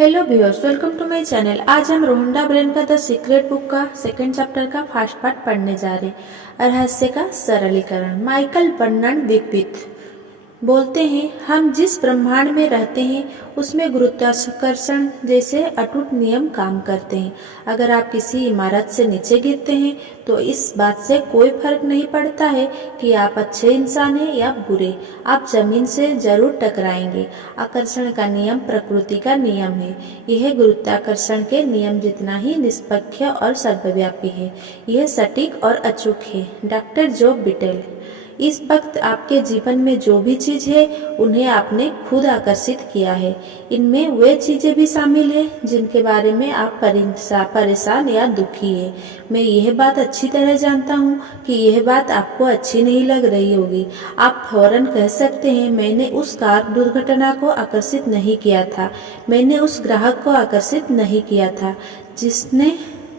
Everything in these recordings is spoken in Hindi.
Hello viewers, welcome to my channel. आज हम रोहंडा ब्रेन का द सीक्रेट बुक का सेकंड चैप्टर का फर्स्ट पार्ट पढ़ने जा रहे हैं। रहस्य का सरलीकरण। माइकल वर्नन विकविथ बोलते हैं, हम जिस ब्रह्मांड में रहते हैं उसमें गुरुत्वाकर्षण जैसे अटूट नियम काम करते हैं। अगर आप किसी इमारत से नीचे गिरते हैं तो इस बात से कोई फर्क नहीं पड़ता है कि आप अच्छे इंसान हैं या बुरे, आप जमीन से जरूर टकराएंगे। आकर्षण का नियम प्रकृति का नियम है। यह गुरुत्वाकर्षण के नियम जितना ही निष्पक्ष और सर्वव्यापी है। यह सटीक और अचूक है। Doctor Job Bittel. इस वक्त आपके जीवन में जो भी चीज है उन्हें आपने खुद आकर्षित किया है। इनमें वे चीजें भी शामिल है जिनके बारे में आप परेशान या दुखी है। मैं यह बात अच्छी तरह जानता हूँ कि यह बात आपको अच्छी नहीं लग रही होगी। आप फौरन कह सकते हैं, मैंने उस कार दुर्घटना को आकर्षित नहीं किया था, मैंने उस ग्राहक को आकर्षित नहीं किया था जिसने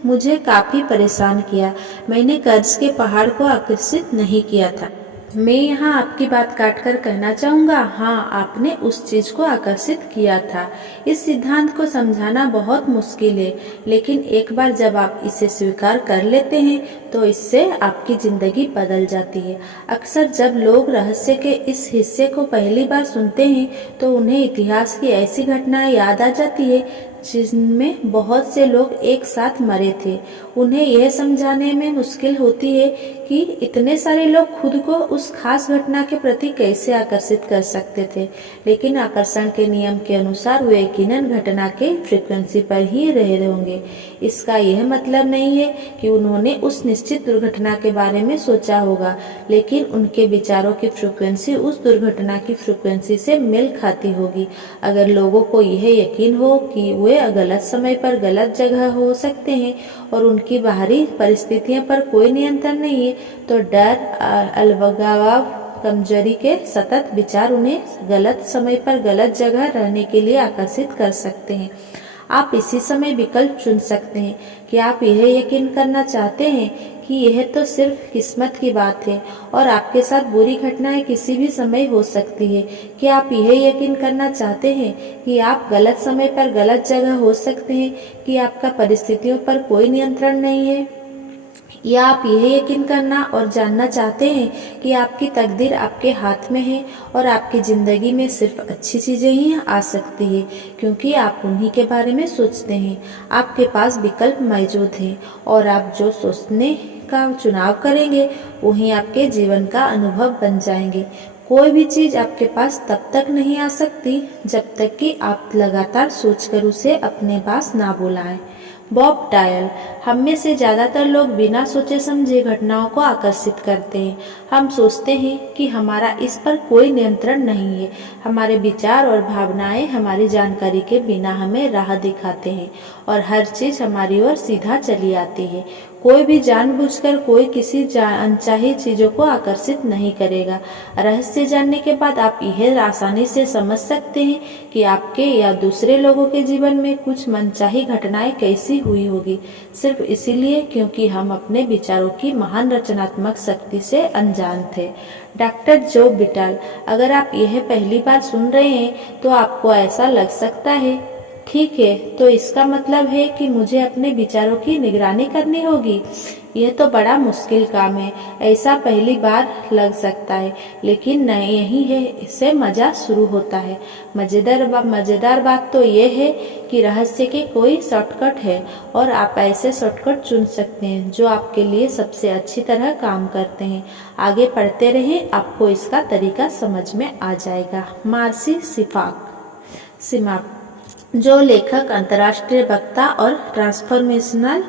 मुझे काफी परेशान किया, मैंने कर्ज के पहाड़ को आकर्षित नहीं किया था। मैं यहाँ आपकी बात काटकर कहना चाहूँगा, हाँ, आपने उस चीज को आकर्षित किया था। इस सिद्धांत को समझाना बहुत मुश्किल है, लेकिन एक बार जब आप इसे स्वीकार कर लेते हैं तो इससे आपकी जिंदगी बदल जाती है। अक्सर जब लोग रहस्य के इस हिस्से को पहली बार सुनते हैं तो उन्हें इतिहास की ऐसी घटनाएं याद आ जाती है जिनमें बहुत से लोग एक साथ मरे थे। उन्हें यह समझाने में मुश्किल होती है कि इतने सारे लोग खुद को उस खास घटना के प्रति कैसे आकर्षित कर सकते थे, लेकिन आकर्षण के नियम के अनुसार वे यकीनन घटना के फ्रीक्वेंसी पर ही रहे होंगे। इसका यह मतलब नहीं है कि उन्होंने उस निश्चित दुर्घटना के बारे में सोचा होगा, लेकिन उनके विचारों की फ्रीक्वेंसी उस दुर्घटना की फ्रीक्वेंसी से मेल खाती होगी। अगर लोगों को यह यकीन हो कि वे गलत समय पर गलत जगह हो सकते हैं और उनकी बाहरी परिस्थितियों पर कोई नियंत्रण नहीं है, तो डर, अलगाव, कमजोरी के सतत विचार उन्हें गलत समय पर गलत जगह रहने के लिए आकर्षित कर सकते हैं। आप इसी समय विकल्प चुन सकते हैं कि आप यह यकीन करना चाहते हैं कि यह तो सिर्फ किस्मत की बात है और आपके साथ बुरी घटनाएं किसी भी समय हो सकती है। कि आप यह यकीन करना चाहते हैं कि आप गलत समय पर गलत जगह हो सकते हैं, कि आपका परिस्थितियों पर कोई नियंत्रण नहीं है, या आप यह यकीन करना और जानना चाहते हैं कि आपकी तकदीर आपके हाथ में है और आपकी जिंदगी में सिर्फ अच्छी चीजें ही आ सकती है क्योंकि आप उन्हीं के बारे में सोचते हैं। आपके पास विकल्प मौजूद है और आप जो सोचने का चुनाव करेंगे वही आपके जीवन का अनुभव बन जाएंगे। कोई भी चीज आपके पास तब तक नहीं आ सकती जब तक कि आप लगातार सोचकर उसे अपने पास ना बुलाएं। Bob dial. हम में से ज्यादातर लोग बिना सोचे समझे घटनाओं को आकर्षित करते हैं। हम सोचते हैं कि हमारा इस पर कोई नियंत्रण नहीं है। हमारे विचार और भावनाएं हमारी जानकारी के बिना हमें राह दिखाते हैं और हर चीज हमारी ओर सीधा चली आती है। कोई भी जानबूझकर कोई किसी अनचाही चीजों को आकर्षित नहीं करेगा। रहस्य जानने के बाद आप यह आसानी से समझ सकते हैं कि आपके या दूसरे लोगों के जीवन में कुछ मनचाही घटनाएं कैसी हुई होगी, सिर्फ इसीलिए क्योंकि हम अपने विचारों की महान रचनात्मक शक्ति से अनजान थे। Doctor Job Bittel. अगर आप यह पहली बार सुन रहे हैं तो आपको ऐसा लग सकता है, ठीक है, तो इसका मतलब है कि मुझे अपने विचारों की निगरानी करनी होगी। यह तो बड़ा मुश्किल काम है, ऐसा पहली बार लग सकता है, लेकिन नहीं, यही है, इससे मजा शुरू होता है। मजेदार बात तो यह है कि रहस्य के कोई शॉर्टकट है और आप ऐसे शॉर्टकट चुन सकते हैं जो आपके लिए सबसे अच्छी तरह काम करते हैं। आगे पढ़ते रहें, आपको इसका तरीका समझ में आ जाएगा। मार्सी सिमाक, जो लेखक, अंतर्राष्ट्रीय वक्ता और ट्रांसफॉर्मेशनल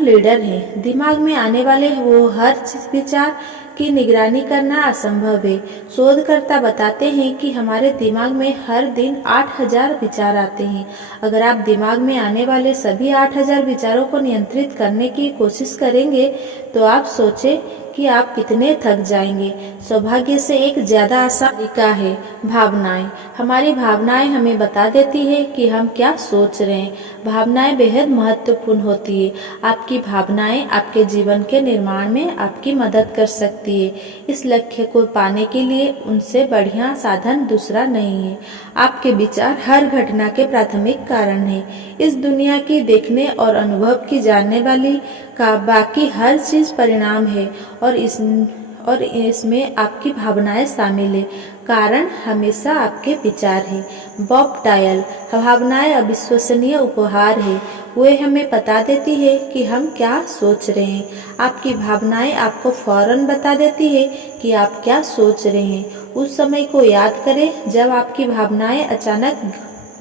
लीडर हैं। दिमाग में आने वाले वो हर विचार की निगरानी करना असंभव है। शोधकर्ता बताते हैं कि हमारे दिमाग में हर दिन 8000 विचार आते हैं। अगर आप दिमाग में आने वाले सभी 8000 विचारों को नियंत्रित करने की कोशिश करेंगे तो आप सोचें कि आप कितने थक जाएंगे। सौभाग्य से एक ज्यादा आसान तरीका है भावनाएं। हमारी भावनाएं हमें बता देती है कि हम क्या सोच रहे हैं। भावनाएं बेहद महत्वपूर्ण होती है। आपकी भावनाएं आपके जीवन के निर्माण में आपकी मदद कर सकती सकती है। इस लक्ष्य को पाने के लिए उनसे बढ़िया साधन दूसरा नहीं है। आपके विचार हर घटना के प्राथमिक कारण है। इस दुनिया की देखने और अनुभव की जानने वाली का बाकी हर चीज परिणाम है और इसमें आपकी भावनाएं शामिल है। कारण हमेशा आपके विचार है। Bob dial. भावनाएं अविश्वसनीय उपहार है। वे हमें बता देती है कि हम क्या सोच रहे हैं। आपकी भावनाएं आपको फौरन बता देती है कि आप क्या सोच रहे हैं। उस समय को याद करें जब आपकी भावनाएं अचानक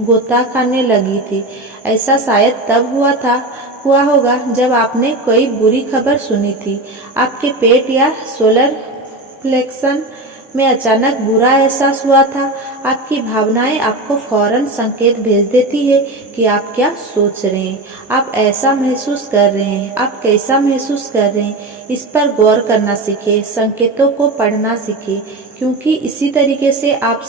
गोता खाने लगी थी। ऐसा शायद तब हुआ होगा जब आपने कोई बुरी खबर सुनी थी। आपके पेट या सोलर प्लेक्सन में अचानक बुरा एहसास हुआ था। आपकी भावनाएं आपको फौरन संकेत भेज देती है कि आप क्या सोच रहे हैं, आप ऐसा महसूस कर रहे हैं, आप कैसा महसूस कर रहे हैं। इस पर गौर करना सीखें, संकेतों को पढ़ना सीखें, क्योंकि इसी तरीके से आप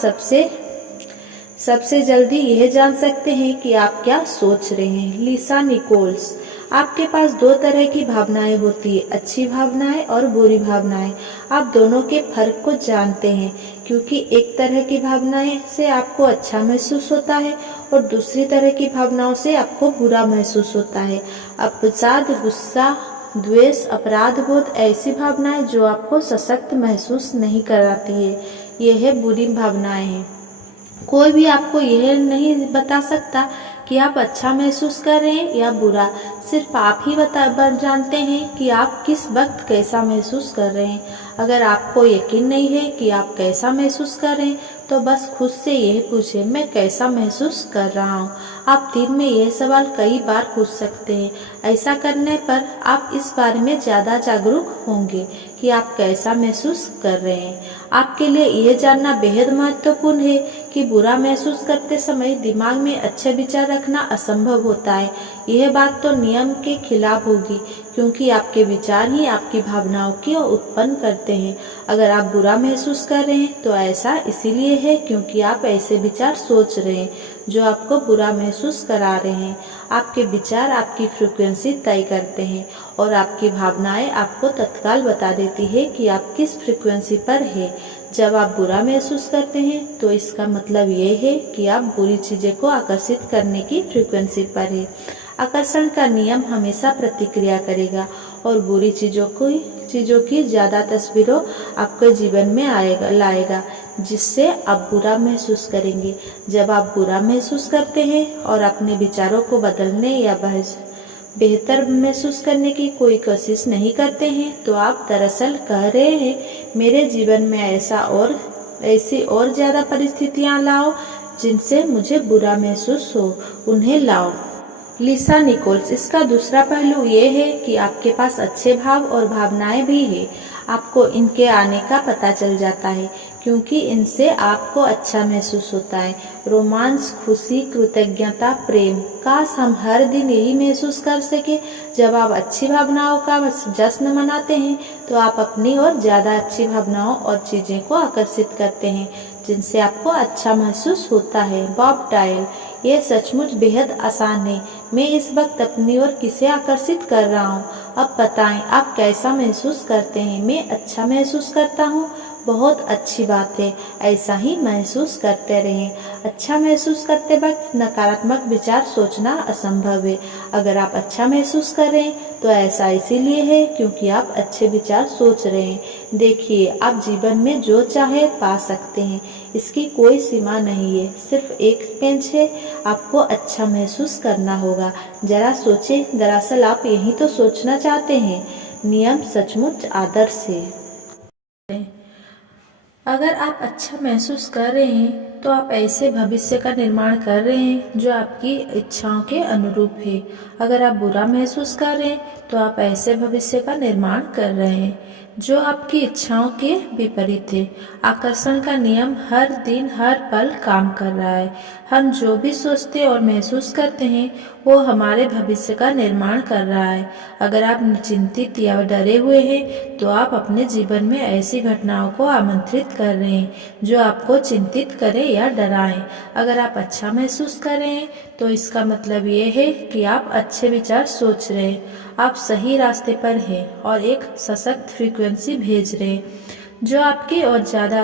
सबसे जल्दी यह जान सकते हैं कि आप क्या सोच रहे हैं। लिसा निकोल्स। आपके पास दो तरह की भावनाएं होती है, अच्छी भावनाएं और बुरी भावनाएं। आप दोनों के फर्क को जानते हैं, क्योंकि एक तरह की भावनाएं से आपको अच्छा महसूस होता है और दूसरी तरह की भावनाओं से आपको बुरा महसूस होता है। अवसाद, गुस्सा, द्वेष, अपराध बोध ऐसी भावनाएं जो आपको सशक्त महसूस नहीं कराती है, यह बुरी भावनाएं हैं। कोई भी आपको यह नहीं बता सकता कि आप अच्छा महसूस कर रहे हैं या बुरा। सिर्फ आप ही जानते हैं कि आप किस वक्त कैसा महसूस कर रहे हैं। अगर आपको यकीन नहीं है कि आप कैसा महसूस कर रहे हैं तो बस खुद से यह पूछें, मैं कैसा महसूस कर रहा हूँ। आप दिन में यह सवाल कई बार पूछ सकते हैं। ऐसा करने पर आप इस बारे में ज़्यादा जागरूक होंगे कि आप कैसा महसूस कर रहे हैं। आपके लिए यह जानना बेहद महत्वपूर्ण है कि बुरा महसूस करते समय दिमाग में अच्छे विचार रखना असंभव होता है। यह बात तो नियम के खिलाफ होगी, क्योंकि आपके विचार ही आपकी भावनाओं की उत्पन्न करते हैं। अगर आप बुरा महसूस कर रहे हैं तो ऐसा इसीलिए है क्योंकि आप ऐसे विचार सोच रहे हैं जो आपको बुरा महसूस करा रहे हैं। आपके विचार आपकी फ्रीक्वेंसी तय करते हैं और आपकी भावनाएं आपको तत्काल बता देती है कि आप किस फ्रीक्वेंसी पर है। जब आप बुरा महसूस करते हैं तो इसका मतलब ये है कि आप बुरी चीजें को आकर्षित करने की फ्रीक्वेंसी पर है। आकर्षण का नियम हमेशा प्रतिक्रिया करेगा और बुरी चीजों की ज्यादा तस्वीरों आपके जीवन में लाएगा, जिससे आप बुरा महसूस करेंगे। जब आप बुरा महसूस करते हैं और अपने विचारों को बदलने या बेहतर महसूस करने की कोई कोशिश नहीं करते हैं तो आप दरअसल कह रहे हैं, मेरे जीवन में ऐसी और ज्यादा परिस्थितियां लाओ जिनसे मुझे बुरा महसूस हो, उन्हें लाओ। लिसा निकोल्स। इसका दूसरा पहलू ये है कि आपके पास अच्छे भाव और भावनाएं भी है। आपको इनके आने का पता चल जाता है क्योंकि इनसे आपको अच्छा महसूस होता है। रोमांस, खुशी, कृतज्ञता, प्रेम। काश हम हर दिन यही महसूस कर सके। जब आप अच्छी भावनाओं का जश्न मनाते हैं तो आप अपनी और ज्यादा अच्छी भावनाओं और चीजें को आकर्षित करते हैं जिनसे आपको अच्छा महसूस होता है। Bob dial. यह सचमुच बेहद आसान है। मैं इस वक्त अपनी ओर किसे आकर्षित कर रहा हूँ? अब बताएं, आप कैसा महसूस करते हैं? मैं अच्छा महसूस करता हूँ। बहुत अच्छी बात है, ऐसा ही महसूस करते रहें। अच्छा महसूस करते वक्त नकारात्मक विचार सोचना असंभव है। अगर आप अच्छा महसूस कर रहे हैं तो ऐसा इसीलिए है क्योंकि आप अच्छे विचार सोच रहे हैं। देखिए, आप जीवन में जो चाहे पा सकते हैं। इसकी कोई सीमा नहीं है, सिर्फ एक पेंच है। आपको अच्छा महसूस करना होगा। जरा सोचें, दरअसल आप यही तो सोचना चाहते हैं। नियम सचमुच आदर्श है। अगर आप अच्छा महसूस कर रहे हैं तो आप ऐसे भविष्य का निर्माण कर रहे हैं जो आपकी इच्छाओं के अनुरूप है। अगर आप बुरा महसूस कर रहे हैं तो आप ऐसे भविष्य का निर्माण कर रहे हैं जो आपकी इच्छाओं के विपरीत है। आकर्षण का नियम हर दिन हर पल काम कर रहा है। हम जो भी सोचते और महसूस करते हैं वो हमारे भविष्य का निर्माण कर रहा है। अगर आप चिंतित या डरे हुए हैं तो आप अपने जीवन में ऐसी घटनाओं को आमंत्रित कर रहे हैं जो आपको चिंतित करें या डराएं। अगर आप अच्छा महसूस कर रहे हैं तो इसका मतलब ये है कि आप अच्छे विचार सोच रहे हैं, आप सही रास्ते पर हैं और एक सशक्त फ्रीक्वेंसी भेज रहे हैं जो आपकी और ज़्यादा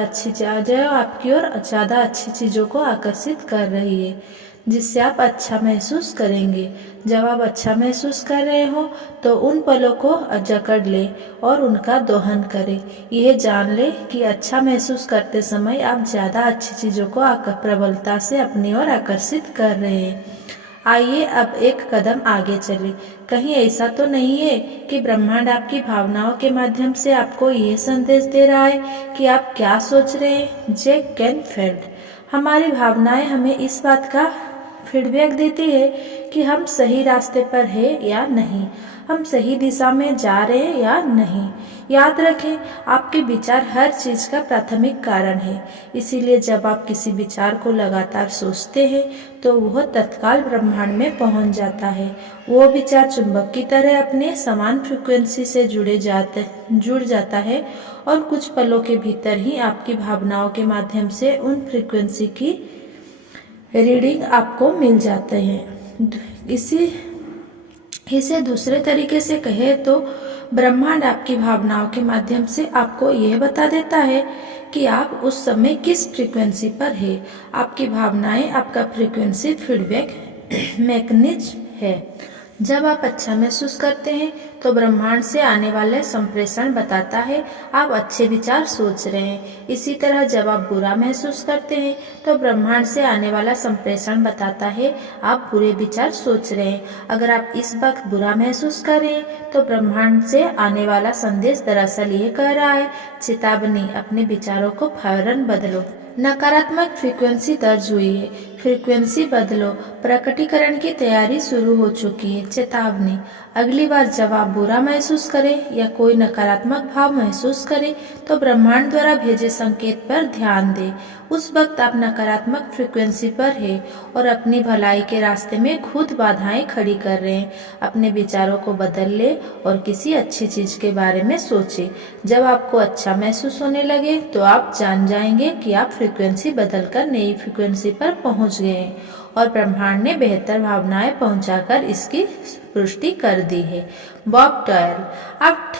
अच्छी चीज़ों को आकर्षित कर रही है, जिससे आप अच्छा महसूस करेंगे। जब आप अच्छा महसूस कर रहे हो तो उन पलों को जकड़ ले और उनका दोहन करें। यह जान ले कि अच्छा महसूस करते समय आप ज़्यादा अच्छी चीज़ों को प्रबलता से अपनी ओर आकर्षित कर रहे हैं। आइए अब एक कदम आगे चले। कहीं ऐसा तो नहीं है कि ब्रह्मांड आपकी भावनाओं के माध्यम से आपको यह संदेश दे रहा है कि आप क्या सोच रहे हैं? जे कैनफील्ड। हमारी भावनाएं हमें इस बात का फीडबैक देती है कि हम सही रास्ते पर हैं या नहीं, हम सही दिशा में जा रहे हैं या नहीं। याद रखें, आपके विचार हर चीज का प्राथमिक कारण है। इसीलिए जब आप किसी विचार को लगातार सोचते हैं तो वह तत्काल ब्रह्मांड में पहुंच जाता है। वो विचार चुंबक की तरह अपने समान फ्रीक्वेंसी से जुड़ जाता है और कुछ पलों के भीतर ही आपकी भावनाओं के माध्यम से उन फ्रीक्वेंसी की रीडिंग आपको मिल जाते हैं। इसे दूसरे तरीके से कहे तो ब्रह्मांड आपकी भावनाओं के माध्यम से आपको यह बता देता है कि आप उस समय किस फ्रीक्वेंसी पर है। आपकी भावनाएं आपका फ्रीक्वेंसी फीडबैक मैकेनिज्म है। जब आप अच्छा महसूस करते हैं तो ब्रह्मांड से आने वाले संप्रेषण बताता है आप अच्छे विचार सोच रहे हैं। इसी तरह जब आप बुरा महसूस करते हैं तो ब्रह्मांड से आने वाला संप्रेषण बताता है आप बुरे विचार सोच रहे हैं। अगर आप इस वक्त बुरा महसूस कर रहे हैं तो ब्रह्मांड से आने वाला संदेश दरअसल ये कह रहा है, चेतावनी, अपने विचारों को फौरन बदलो। नकारात्मक फ्रीक्वेंसी दर्ज हुई है, फ्रीक्वेंसी बदलो। प्रकटीकरण की तैयारी शुरू हो चुकी है। चेतावनी, अगली बार जब आप बुरा महसूस करें या कोई नकारात्मक भाव महसूस करें तो ब्रह्मांड द्वारा भेजे संकेत पर ध्यान दें। उस वक्त आप नकारात्मक फ्रीक्वेंसी पर हैं और अपनी भलाई के रास्ते में खुद बाधाएं खड़ी कर रहे हैं। अपने विचारों को बदल ले और किसी अच्छी चीज के बारे में सोचें। जब आपको अच्छा महसूस होने लगे तो आप जान जाएंगे कि आप फ्रीक्वेंसी बदलकर नई फ्रीक्वेंसी पर पहुंच गए हैं और ब्रह्मांड ने बेहतर भावनाएं पहुंचाकर इसकी पुष्टि कर दी है। Bob Doyle. आपको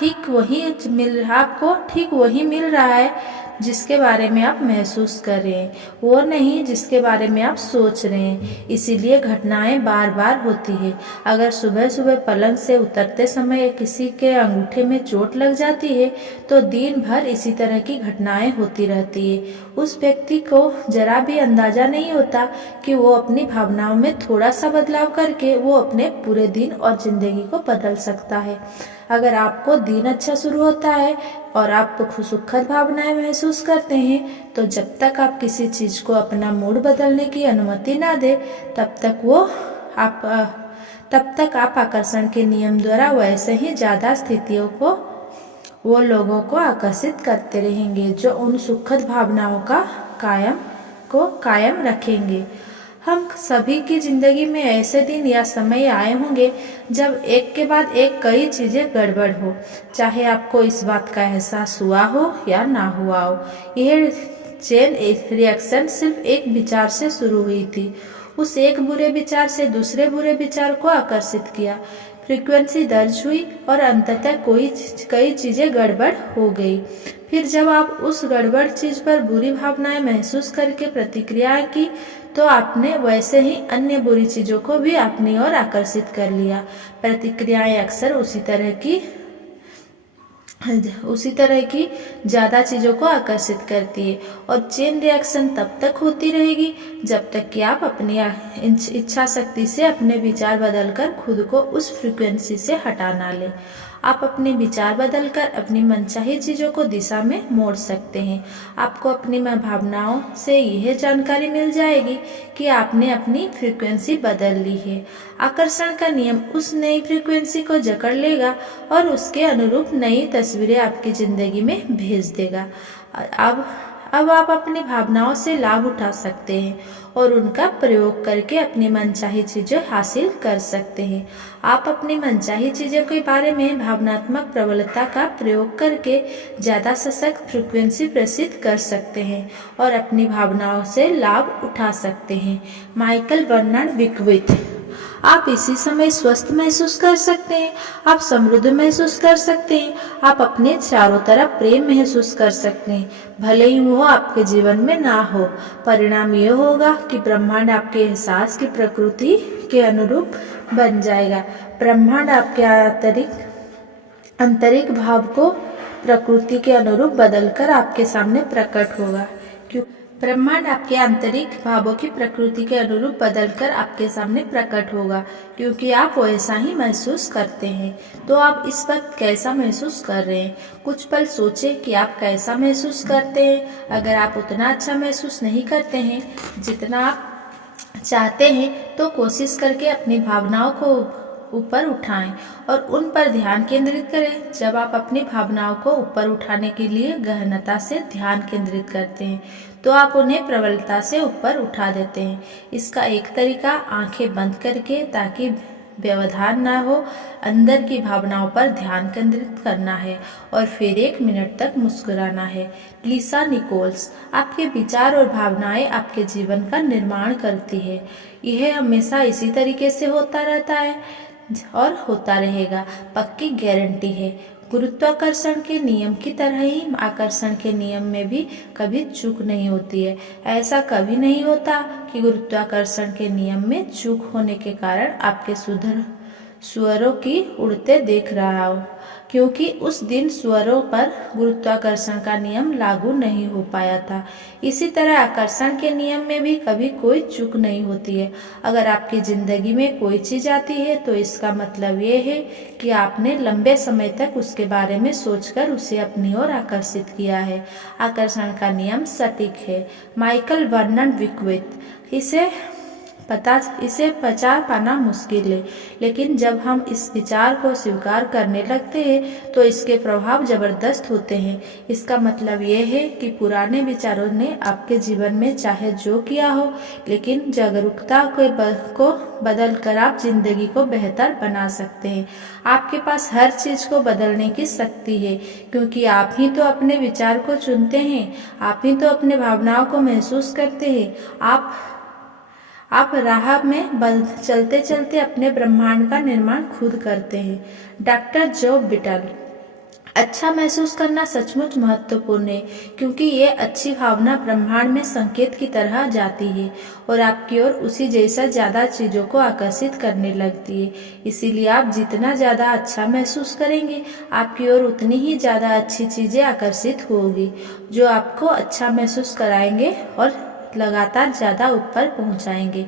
ठीक वही मिल रहा है जिसके बारे में आप महसूस कर रहे हैं, वो नहीं जिसके बारे में आप सोच रहे हैं। इसीलिए घटनाएं बार बार होती है। अगर सुबह सुबह पलंग से उतरते समय किसी के अंगूठे में चोट लग जाती है तो दिन भर इसी तरह की घटनाएं होती रहती है। उस व्यक्ति को जरा भी अंदाजा नहीं होता कि वो अपनी भावनाओं में थोड़ा सा बदलाव करके वो अपने पूरे दिन और जिंदगी को बदल सकता है। अगर आपको दिन अच्छा शुरू होता है और आप सुखद भावनाएं महसूस करते हैं तो जब तक आप किसी चीज को अपना मूड बदलने की अनुमति ना दे तब तक आप आकर्षण के नियम द्वारा वैसे ही ज्यादा स्थितियों को वो लोगों को आकर्षित करते रहेंगे जो उन सुखद भावनाओं का कायम रखेंगे। हम सभी की जिंदगी में ऐसे दिन या समय आए होंगे जब एक के बाद एक कई चीजें गड़बड़ हो, चाहे आपको इस बात का एहसास हुआ हो या ना हुआ हो। यह चेन रिएक्शन सिर्फ एक विचार से शुरू हुई थी। उस एक बुरे विचार से दूसरे बुरे विचार को आकर्षित किया, फ्रीक्वेंसी दर्ज हुई और अंततः कई चीजें गड़बड़ हो गई। फिर जब आप उस गड़बड़ चीज पर बुरी भावनाएं महसूस करके प्रतिक्रिया की तो आपने वैसे ही अन्य बुरी चीजों को भी अपनी ओर आकर्षित कर लिया। प्रतिक्रियाएं अक्सर उसी तरह की ज्यादा चीजों को आकर्षित करती है और चेन रिएक्शन तब तक होती रहेगी जब तक कि आप अपनी इच्छा शक्ति से अपने विचार बदलकर खुद को उस फ्रीक्वेंसी से हटा ना लें। आप अपने विचार बदलकर अपनी मनचाही चीजों को दिशा में मोड़ सकते हैं। आपको अपनी भावनाओं से यह जानकारी मिल जाएगी कि आपने अपनी फ्रीक्वेंसी बदल ली है। आकर्षण का नियम उस नई फ्रीक्वेंसी को जकड़ लेगा और उसके अनुरूप नई तस्वीरें आपकी जिंदगी में भेज देगा। अब अब आप अपनी भावनाओं से लाभ उठा सकते हैं और उनका प्रयोग करके अपनी मनचाही चीजें हासिल कर सकते हैं। आप अपनी मनचाही चीजों के बारे में भावनात्मक प्रबलता का प्रयोग करके ज्यादा सशक्त फ्रीक्वेंसी प्रेषित कर सकते हैं और अपनी भावनाओं से लाभ उठा सकते हैं। Michael Bernard Beckwith. आप इसी समय स्वस्थ महसूस कर सकते हैं, आप समृद्ध महसूस कर सकते हैं, आप अपने चारों तरफ प्रेम महसूस कर सकते हैं, भले ही वो आपके जीवन में ना हो। परिणाम ये होगा कि ब्रह्मांड आपके एहसास की प्रकृति के अनुरूप बन जाएगा। ब्रह्मांड आपके आंतरिक भाव को प्रकृति के अनुरूप बदलकर आपके सामने प्रकट होगा। ब्रह्मांड आपके आंतरिक भावों की प्रकृति के अनुरूप बदलकर आपके सामने प्रकट होगा, क्योंकि आप वैसा ही महसूस करते हैं। तो आप इस वक्त कैसा महसूस कर रहे हैं? कुछ पल सोचें कि आप कैसा महसूस करते हैं। अगर आप उतना अच्छा महसूस नहीं करते हैं जितना आप चाहते हैं, तो कोशिश करके अपनी भावनाओं को ऊपर उठाएं और उन पर ध्यान केंद्रित करें। जब आप अपनी भावनाओं को ऊपर उठाने के लिए गहनता से ध्यान केंद्रित करते हैं, तो आप उन्हें प्रबलता से ऊपर उठा देते हैं। इसका एक तरीका आंखें बंद करके, ताकि व्यवधान ना हो, अंदर की भावनाओं पर ध्यान केंद्रित करना है और फिर 1 मिनट तक मुस्कुराना है। लिसा निकोल्स। आपके विचार और भावनाएं आपके जीवन का निर्माण करती है। यह हमेशा इसी तरीके से होता रहता है और होता रहेगा, पक्की गारंटी है। गुरुत्वाकर्षण के नियम की तरह ही आकर्षण के नियम में भी कभी चूक नहीं होती है। ऐसा कभी नहीं होता कि गुरुत्वाकर्षण के नियम में चूक होने के कारण आपके सुअरों की उड़ते देख रहा हो, क्योंकि उस दिन सुअरों पर गुरुत्वाकर्षण का नियम लागू नहीं हो पाया था। इसी तरह आकर्षण के नियम में भी कभी कोई चूक नहीं होती है। अगर आपकी जिंदगी में कोई चीज आती है, तो इसका मतलब ये है कि आपने लंबे समय तक उसके बारे में सोचकर उसे अपनी ओर आकर्षित किया है। आकर्षण का नियम सटीक है। Michael Bernard Beckwith. इसे पचा पाना मुश्किल है, लेकिन जब हम इस विचार को स्वीकार करने लगते हैं, तो इसके प्रभाव जबरदस्त होते हैं। इसका मतलब यह है कि पुराने विचारों ने आपके जीवन में चाहे जो किया हो, लेकिन जागरूकता को बदल कर आप जिंदगी को बेहतर बना सकते हैं। आपके पास हर चीज को बदलने की शक्ति है, क्योंकि आप ही तो अपने विचार को चुनते हैं, आप ही तो अपने भावनाओं को महसूस करते हैं। आप राह में चलते चलते अपने ब्रह्मांड का निर्माण खुद करते हैं। Doctor Joe Vitale. अच्छा महसूस करना सचमुच महत्वपूर्ण है, क्योंकि ये अच्छी भावना ब्रह्मांड में संकेत की तरह जाती है और आपकी ओर उसी जैसा ज्यादा चीजों को आकर्षित करने लगती है। इसीलिए आप जितना ज्यादा अच्छा महसूस करेंगे, आपकी ओर उतनी ही ज्यादा अच्छी चीजें आकर्षित होगी, जो आपको अच्छा महसूस कराएंगे और लगातार ज्यादा ऊपर पहुंचाएंगे।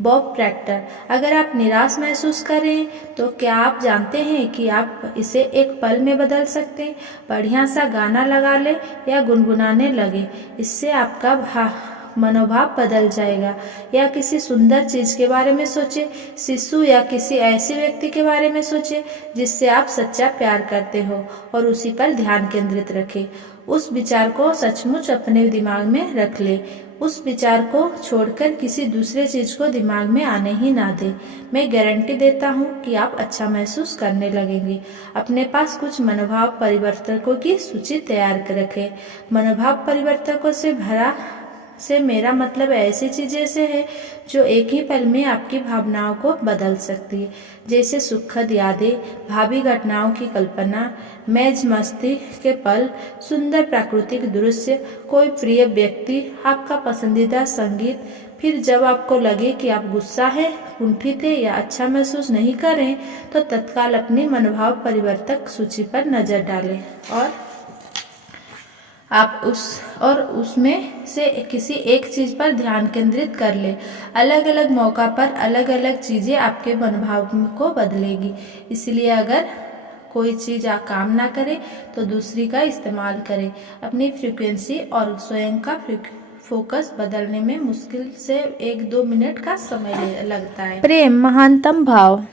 Bob proctor. अगर आप निराश महसूस कर रहे हैं, तो क्या आप जानते हैं कि आप इसे एक पल में बदल सकते हैं? बढ़िया सा गाना लगा ले या गुनगुनाने लगे, इससे आपका मनोभाव बदल जाएगा। या किसी सुंदर चीज के बारे में सोचे, शिशु या किसी ऐसे व्यक्ति के बारे में सोचे जिससे आप सच्चा प्यार करते हो और उसी पर ध्यान केंद्रित रखें। उस विचार को सचमुच अपने दिमाग में रख ले। उस विचार को छोड़कर किसी दूसरे चीज को दिमाग में आने ही ना दे। मैं गारंटी देता हूँ कि आप अच्छा महसूस करने लगेंगे। अपने पास कुछ मनोभाव परिवर्तकों की सूची तैयार कर रखें। मनोभाव परिवर्तकों से मेरा मतलब ऐसी चीजें से है जो एक ही पल में आपकी भावनाओं को बदल सकती है, जैसे सुखद यादें, भावी घटनाओं की कल्पना, मैज मस्ती के पल, सुंदर प्राकृतिक दृश्य, कोई प्रिय व्यक्ति, आपका पसंदीदा संगीत। फिर जब आपको लगे कि आप गुस्सा है, कुंठित है या अच्छा महसूस नहीं कर रहे, तो तत्काल अपनी मनोभाव परिवर्तक सूची पर नजर डालें और आप उसमें से किसी एक चीज पर ध्यान केंद्रित कर ले। अलग अलग मौका पर अलग अलग चीजें आपके मनोभाव को बदलेगी। इसलिए अगर कोई चीज आप काम ना करे, तो दूसरी का इस्तेमाल करें। अपनी फ्रीक्वेंसी और स्वयं का फोकस बदलने में मुश्किल से 1-2 मिनट का समय लगता है। प्रेम महानतम भाव।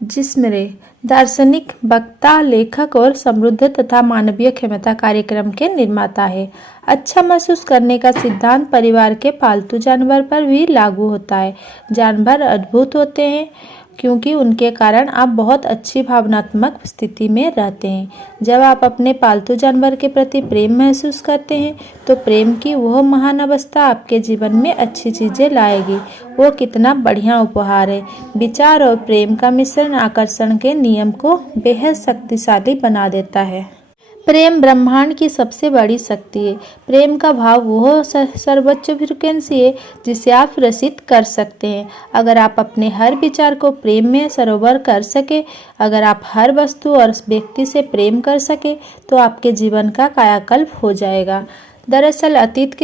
जिसमें दार्शनिक, वक्ता, लेखक और समृद्ध तथा मानवीय क्षमता कार्यक्रम के निर्माता है। अच्छा महसूस करने का सिद्धांत परिवार के पालतू जानवर पर भी लागू होता है। जानवर अद्भुत होते हैं क्योंकि उनके कारण आप बहुत अच्छी भावनात्मक स्थिति में रहते हैं। जब आप अपने पालतू जानवर के प्रति प्रेम महसूस करते हैं तो प्रेम की वह महान अवस्था आपके जीवन में अच्छी चीज़ें लाएगी। वो कितना बढ़िया उपहार है। विचार और प्रेम का मिश्रण आकर्षण के नियम को बेहद शक्तिशाली बना देता है। प्रेम ब्रह्मांड की सबसे बड़ी शक्ति है। प्रेम का भाव वह सर्वोच्च फ्रीक्वेंसी है जिसे आप रसित कर सकते हैं। अगर आप अपने हर विचार को प्रेम में सरोवर कर सके, अगर आप हर वस्तु और व्यक्ति से प्रेम कर सके तो आपके जीवन का कायाकल्प हो जाएगा। दरअसल अतीत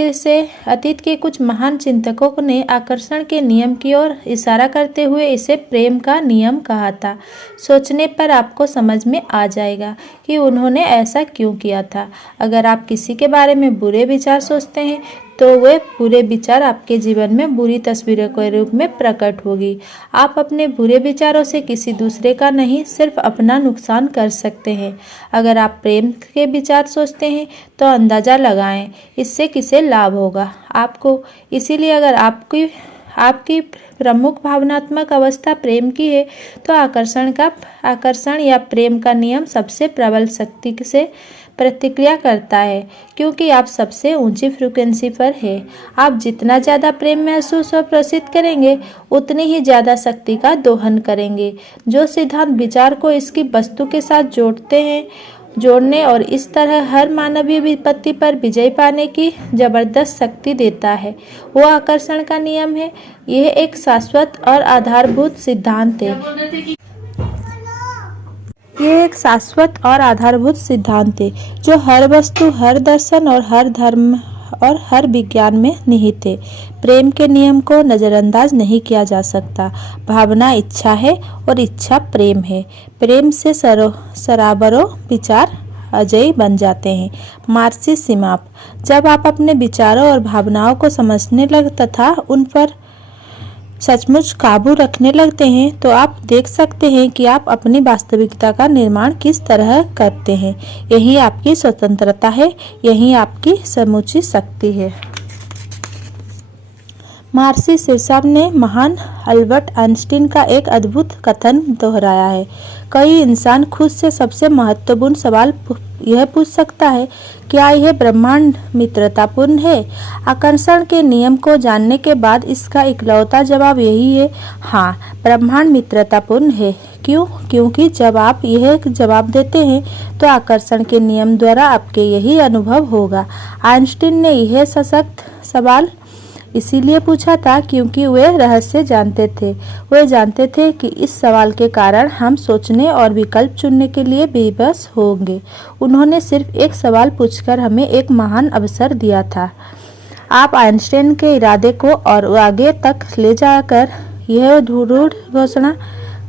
के कुछ महान चिंतकों ने आकर्षण के नियम की ओर इशारा करते हुए इसे प्रेम का नियम कहा था। सोचने पर आपको समझ में आ जाएगा कि उन्होंने ऐसा क्यों किया था। अगर आप किसी के बारे में बुरे विचार सोचते हैं तो वे बुरे विचार आपके जीवन में बुरी तस्वीरों के रूप में प्रकट होगी। आप अपने बुरे विचारों से किसी दूसरे का नहीं, सिर्फ अपना नुकसान कर सकते हैं। अगर आप प्रेम के विचार सोचते हैं तो अंदाज़ा लगाएं इससे किसे लाभ होगा आपको। इसीलिए अगर आपकी प्रमुख भावनात्मक अवस्था प्रेम की है तो आकर्षण या प्रेम का नियम सबसे प्रबल शक्ति से प्रतिक्रिया करता है क्योंकि आप सबसे ऊंची फ्रीक्वेंसी पर है। आप जितना ज़्यादा प्रेम महसूस और प्रसिद्ध करेंगे उतनी ही ज़्यादा शक्ति का दोहन करेंगे। जो सिद्धांत विचार को इसकी वस्तु के साथ जोड़ने और इस तरह हर मानवीय विपत्ति पर विजय पाने की जबरदस्त शक्ति देता है वो आकर्षण का नियम है। यह एक शाश्वत और आधारभूत सिद्धांत है जो हर वस्तु, हर दर्शन और हर धर्म और हर विज्ञान में निहित है। प्रेम के नियम को नज़रअंदाज नहीं किया जा सकता। भावना इच्छा है और इच्छा प्रेम है। प्रेम से सराबरों विचार अजय बन जाते हैं। मार्सी सिमाप। जब आप अपने विचारों और भावनाओं को समझने तथा उन पर सचमुच काबू रखने लगते हैं तो आप देख सकते हैं कि आप अपनी वास्तविकता का निर्माण किस तरह करते हैं। यही आपकी स्वतंत्रता है, यही आपकी समूची शक्ति है। मार्सी सिरसाप ने महान अल्बर्ट आइंस्टीन का एक अद्भुत कथन दोहराया है। कई इंसान खुद से सबसे महत्वपूर्ण सवाल यह पूछ सकता है, क्या यह ब्रह्मांड मित्रतापूर्ण है? आकर्षण के नियम को जानने के बाद इसका इकलौता जवाब यही है, हाँ, ब्रह्मांड मित्रतापूर्ण है। क्यों? क्योंकि जब आप यह जवाब देते हैं तो आकर्षण के नियम द्वारा आपके यही अनुभव होगा। आइंस्टीन ने यह सशक्त सवाल इसीलिए पूछा था क्योंकि वे रहस्य जानते थे। वे जानते थे कि इस सवाल के कारण हम सोचने और विकल्प चुनने के लिए बेबस होंगे। उन्होंने सिर्फ एक सवाल पूछकर हमें एक महान अवसर दिया था। आप आइंस्टाइन के इरादे को और आगे तक ले जाकर यह दृढ़ घोषणा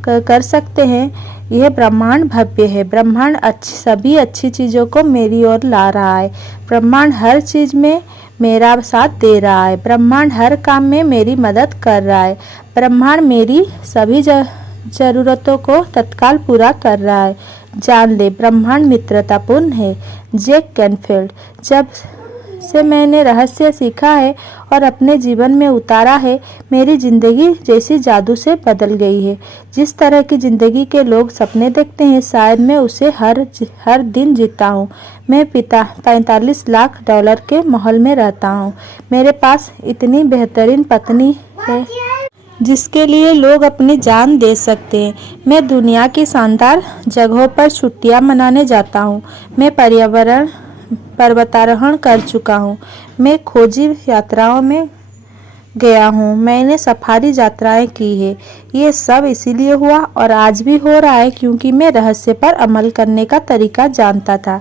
कर सकते हैं, यह ब्रह्मांड भव्य है। ब्रह्मांड सभी अच्छी चीज़ों को मेरी ओर ला रहा है। ब्रह्मांड हर चीज़ में मेरा साथ दे रहा है। ब्रह्मांड हर काम में मेरी मदद कर रहा है। ब्रह्मांड मेरी सभी जरूरतों को तत्काल पूरा कर रहा है। जान ले, ब्रह्मांड मित्रतापूर्ण है। Jack Canfield. जब से मैंने रहस्य सीखा है और अपने जीवन में उतारा है, मेरी जिंदगी जैसी जादू से बदल गई है। जिस तरह की जिंदगी के लोग सपने देखते हैं, शायद मैं उसे हर दिन जीता हूँ। मैं 45 लाख डॉलर के महल में रहता हूँ। मेरे पास इतनी बेहतरीन पत्नी है जिसके लिए लोग अपनी जान दे सकते हैं। मैं दुनिया की शानदार जगहों पर छुट्टियां मनाने जाता हूँ। मैं पर्वतारोहण कर चुका हूँ। मैं खोजी यात्राओं में गया हूँ। मैंने सफारी यात्राएं की है। ये सब इसीलिए हुआ और आज भी हो रहा है क्योंकि मैं रहस्य पर अमल करने का तरीका जानता था।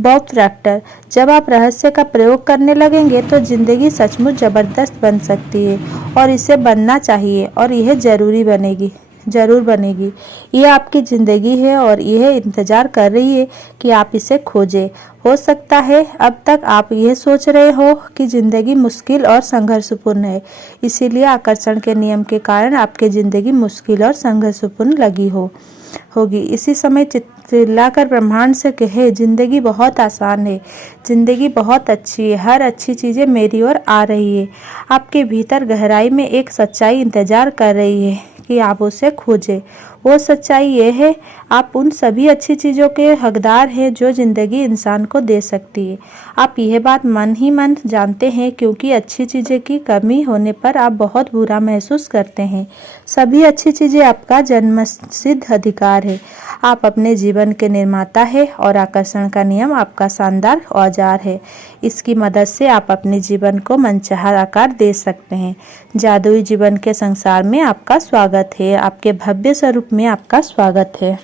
Bob Procter. जब आप रहस्य का प्रयोग करने लगेंगे तो जिंदगी सचमुच जबरदस्त बन सकती है और इसे बनना चाहिए और यह जरूरी बनेगी। ज़रूर बनेगी। ये आपकी ज़िंदगी है और यह इंतज़ार कर रही है कि आप इसे खोजें। हो सकता है अब तक आप यह सोच रहे हो कि ज़िंदगी मुश्किल और संघर्षपूर्ण है, इसीलिए आकर्षण के नियम के कारण आपकी ज़िंदगी मुश्किल और संघर्षपूर्ण लगी होगी। इसी समय चिल्लाकर ब्रह्मांड से कहे, ज़िंदगी बहुत आसान है, ज़िंदगी बहुत अच्छी है, हर अच्छी चीज़ें मेरी ओर आ रही है। आपके भीतर गहराई में एक सच्चाई इंतज़ार कर रही है कि आप उसे खोजें। वो सच्चाई ये है, आप उन सभी अच्छी चीज़ों के हकदार हैं जो ज़िंदगी इंसान को दे सकती है। आप यह बात मन ही मन जानते हैं, क्योंकि अच्छी चीज़ें की कमी होने पर आप बहुत बुरा महसूस करते हैं। सभी अच्छी चीज़ें आपका जन्मसिद्ध अधिकार है। आप अपने जीवन के निर्माता है और आकर्षण का नियम आपका शानदार औजार है। इसकी मदद से आप अपने जीवन को मनचाहा आकार दे सकते हैं। जादुई जीवन के संसार में आपका स्वागत है। आपके भव्य स्वरूप में आपका स्वागत है।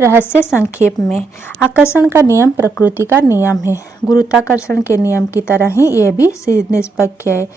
रहस्य संक्षेप में, आकर्षण का नियम प्रकृति का नियम है। गुरुत्वाकर्षण के नियम की तरह ही यह भी निष्पक्ष है।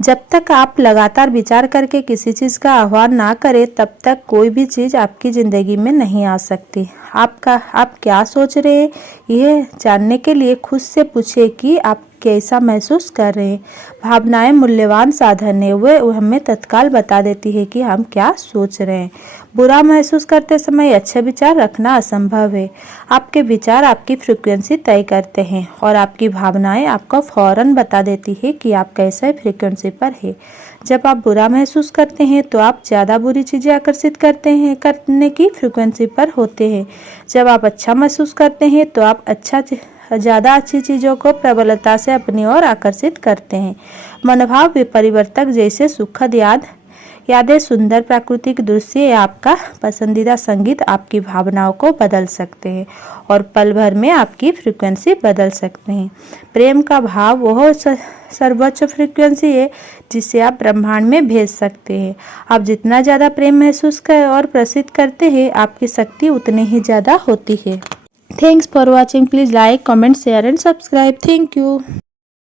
जब तक आप लगातार विचार करके किसी चीज़ का आह्वान ना करें, तब तक कोई भी चीज़ आपकी ज़िंदगी में नहीं आ सकती। आप क्या सोच रहे हैं, यह जानने के लिए खुद से पूछें कि आप कैसा महसूस कर रहे हैं। भावनाएं मूल्यवान साधन है, वे हमें तत्काल बता देती है कि हम क्या सोच रहे हैं। बुरा महसूस करते समय अच्छे विचार रखना असंभव है। आपके विचार आपकी फ्रीक्वेंसी तय करते हैं और आपकी भावनाएं आपको फौरन बता देती है कि आप कैसे फ्रीक्वेंसी पर है। जब आप बुरा महसूस करते हैं तो आप ज़्यादा बुरी चीज़ें आकर्षित करने की फ्रीक्वेंसी पर होते हैं। जब आप अच्छा महसूस करते हैं तो आप ज़्यादा अच्छी चीज़ों को प्रबलता से अपनी ओर आकर्षित करते हैं। मनोभाव परिवर्तक जैसे सुखद यादें, सुंदर प्राकृतिक दृश्य या आपका पसंदीदा संगीत आपकी भावनाओं को बदल सकते हैं और पल भर में आपकी फ्रीक्वेंसी बदल सकते हैं। प्रेम का भाव वह सर्वोच्च फ्रीक्वेंसी है जिसे आप ब्रह्मांड में भेज सकते हैं। आप जितना ज़्यादा प्रेम महसूस और प्रसिद्ध करते हैं, आपकी शक्ति उतनी ही ज़्यादा होती है। Thanks for watching. Please like, comment, share and subscribe. Thank you.